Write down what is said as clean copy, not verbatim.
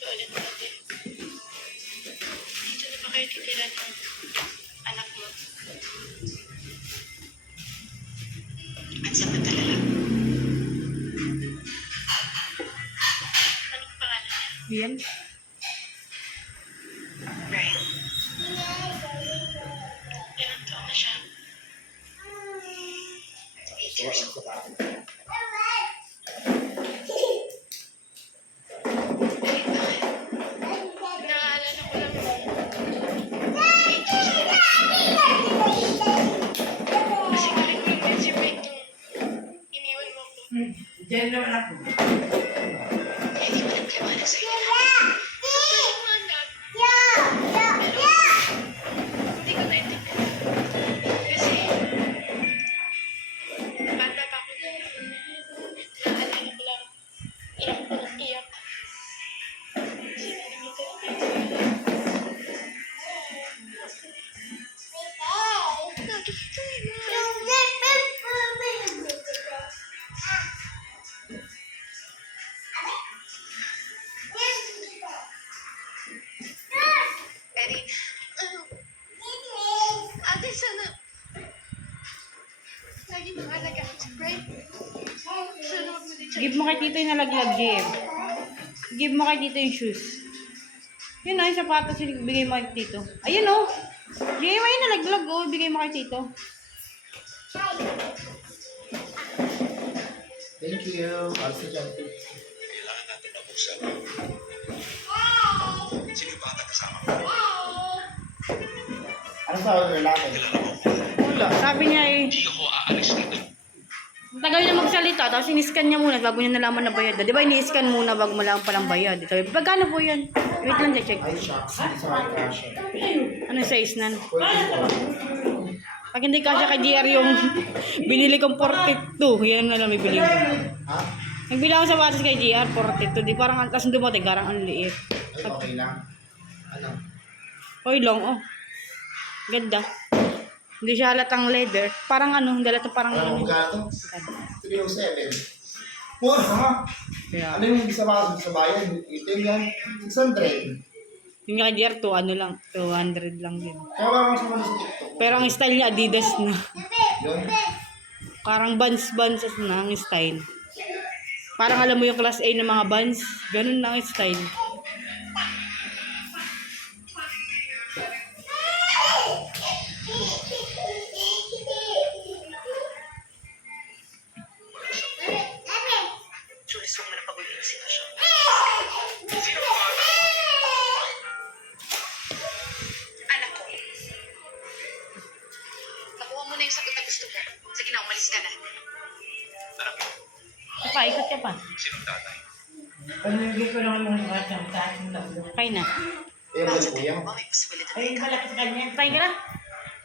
Ulit natin. Dito na ba kayo titira ng anak mo? At samantala lang. Anong pangalan niya? Yan. Right. Ilang taon na siya? 8 years old. Naalala ko lang. 8 years old. Kasi galing ko yung si Ray nung iniwan mo ko. Diyan naman ako. Kaya di mo nagtiwala sa'yo. Hindi ko naintindihan. Kasi, bata pa ako na. Naalala ko lang. Iyak ko ng iyak. Kasi nalimutan ko yung nakikita mo. Erin, ate, sana lagi makalagaan si Brian. Sana wag mo din siya. Give mo kay Tito yung nalaglag, JM. Give mo kay Tito yung shoes. Yun o, yung sapatos yung bigay mo kay Tito. Ayun o. JM, ayun nalaglag o. Bigay mo kay Tito. Thank you. Para sa dyan. Kailangan natin mabuksan. Sino yung bata kasama mo? Ano sa lalaki? Wala. Sabi niya eh. Hindi ako aalis dito. Tagal na magsalita, tapos in-scan niya muna bago niya nalaman na bayad. Di ba ini-scan muna bago malaman palang bayad? Sabi, pagkano po yan? Wait lang, check. Ay, shucks. Hindi sa akin kasha. Ano yung size nan? Pwede po. Pag hindi kasya kay JR yung binili kong 42, yan na lang bibili ko. Ha? Nagbili ako sa batas kay JR, 42. Di parang, tapos dumating, parang ang liit. Ay, okay lang. Ano? Hoy long, oh. Ganda. Hindi siya halatang leather. Parang ano, hindi halata parang Alam mo ano. gato? 307. Mura ha? Kaya, Ano yung isa sa bayan? Ito yan. 600. yung kay JR, ano lang, 200 lang din. Kaya wala sa mga sa TikTok. Pero ang style niya, Adidas na. Yun. Parang buns na ang style. Parang alam mo yung class A ng mga buns. Ganun na ang style. Jules, huwag mo na paguloy yung sitwasyon. Sino yung bata? Anak ko. Nakuha mo na yung sagot na gusto mo. Sige na, umalis ka na. Anak mo, Paikot ka pa. sinong tatay? Pamilya ko lang ng mga sa akin lang. Kaya na. Eh, ano po yan? May posibilidad Ay, malaki sa kanya. Tayo ka na.